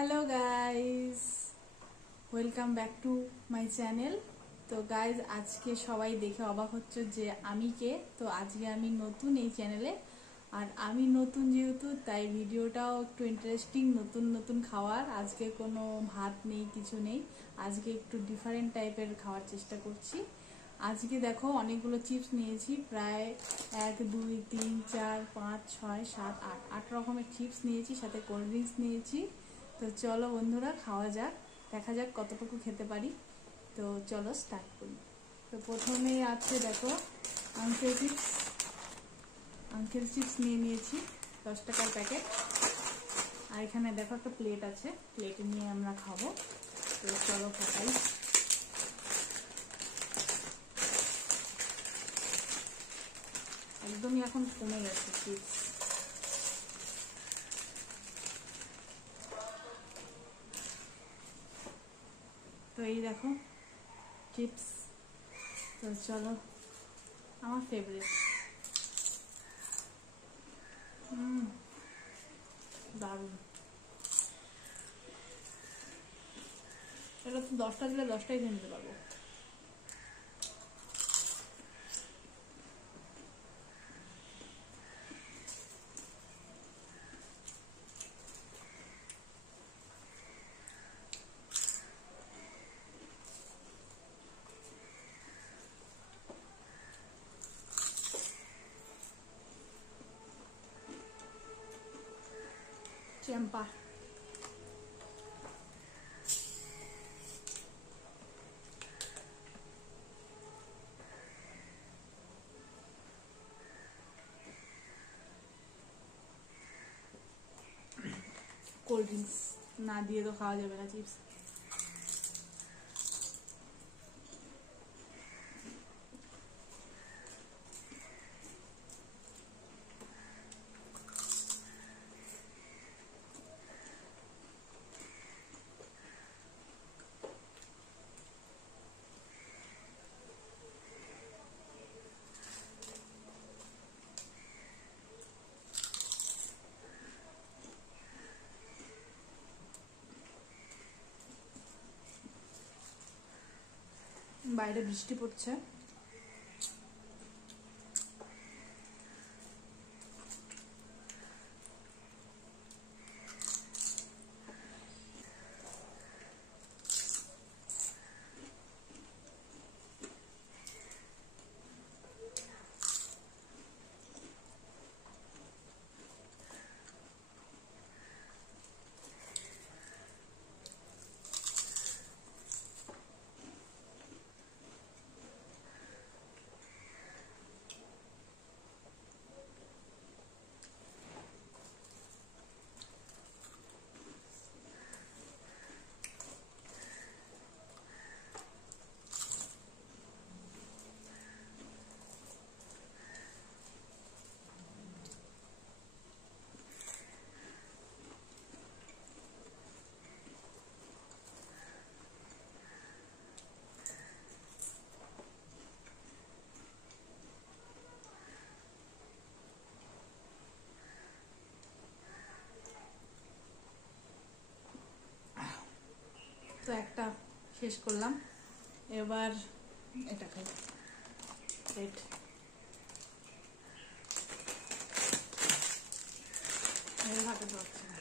Hello guys, welcome back to my channel. তো guys, আজকে সবাই দেখে অবাক হচ্ছে যে আমি কে। তো আজকে আমি নতুন এই চ্যানেলে, আর আমি নতুন যেহেতু তাই ভিডিওটাও একটু ইন্টারেস্টিং, নতুন নতুন খাওয়ার। আজকে কোনো ভাত নেই, কিছু নেই, আজকে একটু ডিফারেন্ট টাইপের খাওয়ার চেষ্টা করছি। আজকে দেখো অনেকগুলো চিপস নিয়েছি, প্রায় 1 2 3 4 5 6 7 8 রকমের চিপস নিয়েছি, সাথে কোল্ড ড্রিঙ্কস নিয়েছি। তো চলো বন্ধুরা, খাওয়া যাক, দেখা যাক কতটুকু খেতে পারি। তো চলো স্টার্ট করি। তো প্রথমে আছে দেখো আঙ্কেল চিপস নিয়ে নিয়েছি, 10 টাকার প্যাকেট। আর এখানে দেখো একটা প্লেট আছে, প্লেটে নিয়ে আমরা খাবো। তো চলো ফাটাই। একদমই এখন কমে গেছে চিপস। তো এই দেখো চিপস। তো চলো, আমার ফেভারিট। দারুণ। এটা তো 10টা দিলে 10টাই কিনে নিতে পারবো। চেম্পা। কোল্ড ড্রিঙ্কস না দিয়ে তো খাওয়া যাবে না চিপস। বাইরে বৃষ্টি পড়ছে। তো একটা শেষ করলাম, এবার এটা খাই। প্লেট হাতে পাচ্ছি না।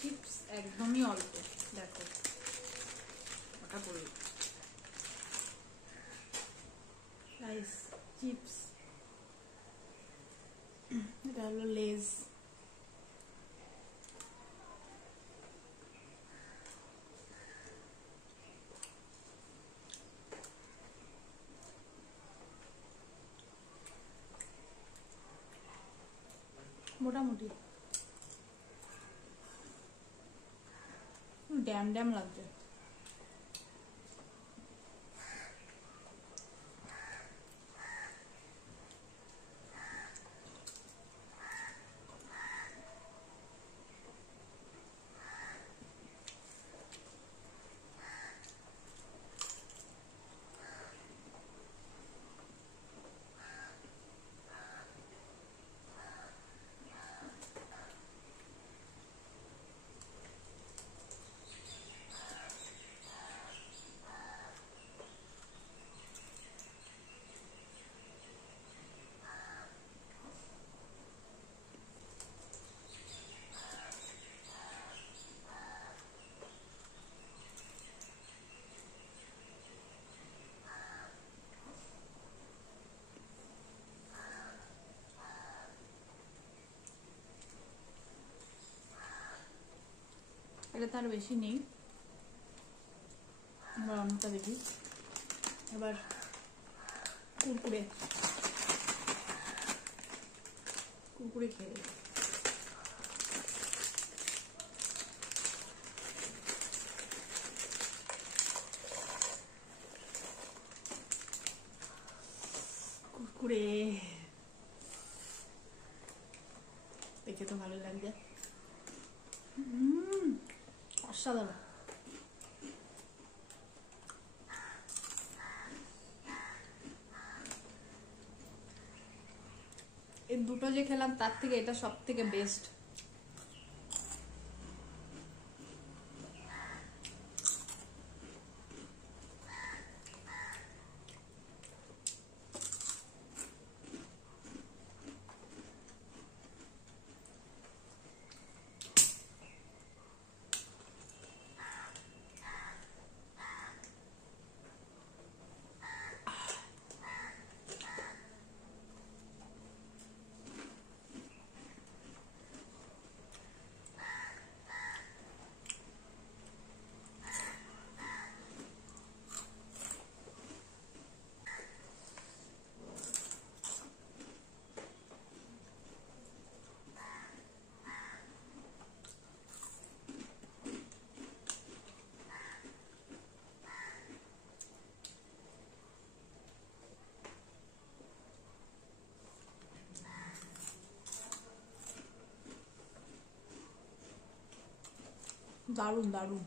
চিপস একদমই অল্প, দেখো ওটা পড়ল। রাইস চিপস, এটা হলো লেজ। মোটামুটি ড্যাম ড্যাম লাগছে। তার বেশি নেই। এবার অন্যটা দেখি। এবার কুরকুরে কুরকুরে খেয়ে দেখি। কুরকুরে দেখে তো ভালো লাগছে। অসাধারণ। এই দুটো যে খেলাম তার থেকে এটা সব থেকে বেস্ট। দারুণ দারুণ।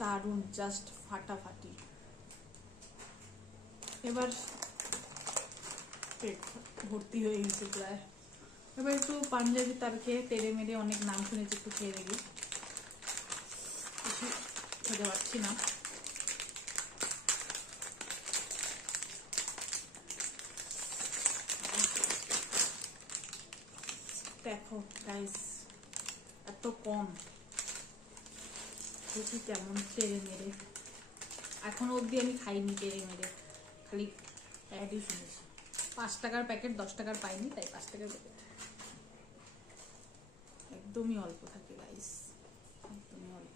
দারুণ, জাস্ট ফাটাফাটি। এবার পেট ভর্তি হয়ে গেছে প্রায়। এবার একটু পাঞ্জাবি তার খেয়ে তেড়ে মেরে, অনেক নাম শুনেছি, একটু খেয়ে দেখি। কিছু খেতে পারছি না। দেখো গাইস, এত কম, দেখি কেমন তেড়ে মেরে। এখনো অবধি আমি খাইনি তেড়ে মেরে, খালি অ্যাডই শুনেছি। 5 টাকার প্যাকেট, 10 টাকার পাইনি, তাই 5 টাকার প্যাকেট। একদমই অল্প থাকে গাইস, একদমই অল্প।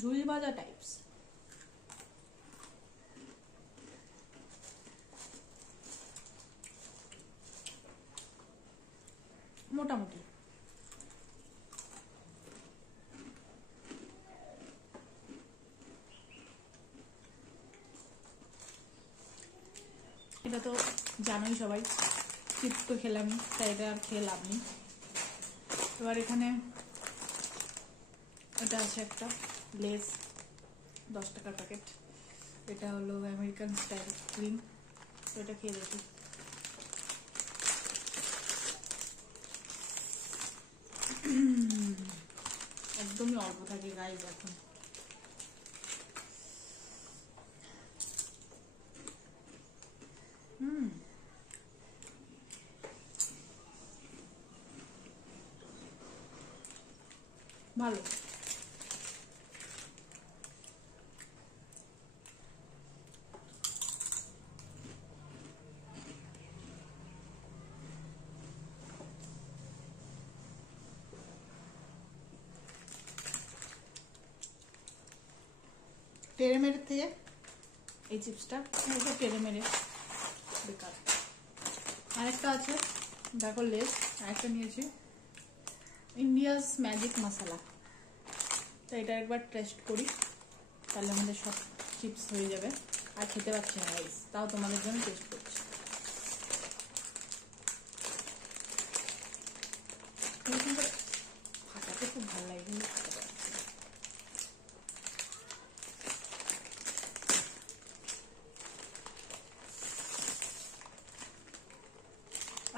ঝুল ভাজা টাইপস। মোটামুটি। এটা তো জানোই সবাই, চিপস তো খেলাম, তাই এটা আর খেয়ে লাভ নেই। এবার এখানে এটা আছে একটা লেস, 10 টাকার প্যাকেট। এটা হলো আমেরিকান স্টাইল ক্রিম, তো এটা খেয়ে দেখি। একদমই অল্প থাকে গাইস এখন। ভালো। টেরে মেরে থেকে এই চিপসটা টেরে মেরে বেকার। আরেকটা আছে দেখো লেস, আরেকটা নিয়েছি ইন্ডিয়াস ম্যাজিক মশলা। তো এটা একবার টেস্ট করি, তাহলে আমাদের সব চিপস হয়ে যাবে। আর খেতে পারছি না রাইস, তাও তোমাদের জন্য টেস্ট করছি। ফাটাতে খুব ভালো লাগে কিন্তু খেতে পারছি না।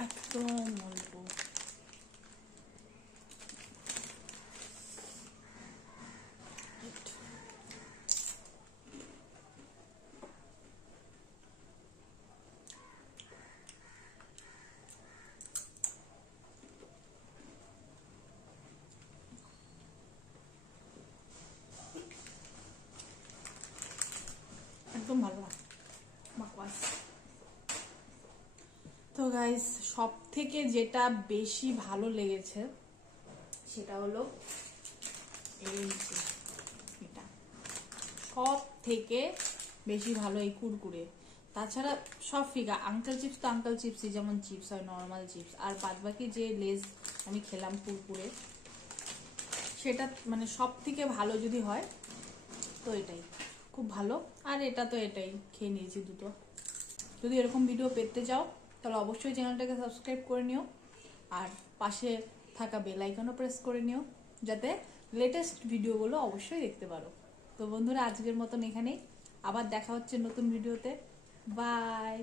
একদম অল্প। একদম ভালো না, বাকওয়াস। তো গাইস সব থেকে যেটা বেশি ভালো লেগেছে সেটা হলো এই যে এটা, সব থেকে বেশি ভালো এই কুরকুরে। তাছাড়া সব ফিকা আঙ্কেল চিপস তো আঙ্কেল চিপসই, যেমন চিপস হয় নর্মাল চিপস। আর বাদ বাকি যে লেজ আমি খেলাম কুরকুরে, সেটা মানে সব থেকে ভালো যদি হয় তো এটাই খুব ভালো। আর এটা তো এটাই খেয়ে নিয়েছি দুটো। যদি এরকম ভিডিও পেতে চাও তাহলে অবশ্যই চ্যানেলটাকে সাবস্ক্রাইব করে নিও, আর পাশে থাকা বেল আইকনও প্রেস করে নিও, যাতে লেটেস্ট ভিডিওগুলো অবশ্যই দেখতে পারো। তো বন্ধুরা আজকের মতন এখানেই, আবার দেখা হচ্ছে নতুন ভিডিওতে। বাই।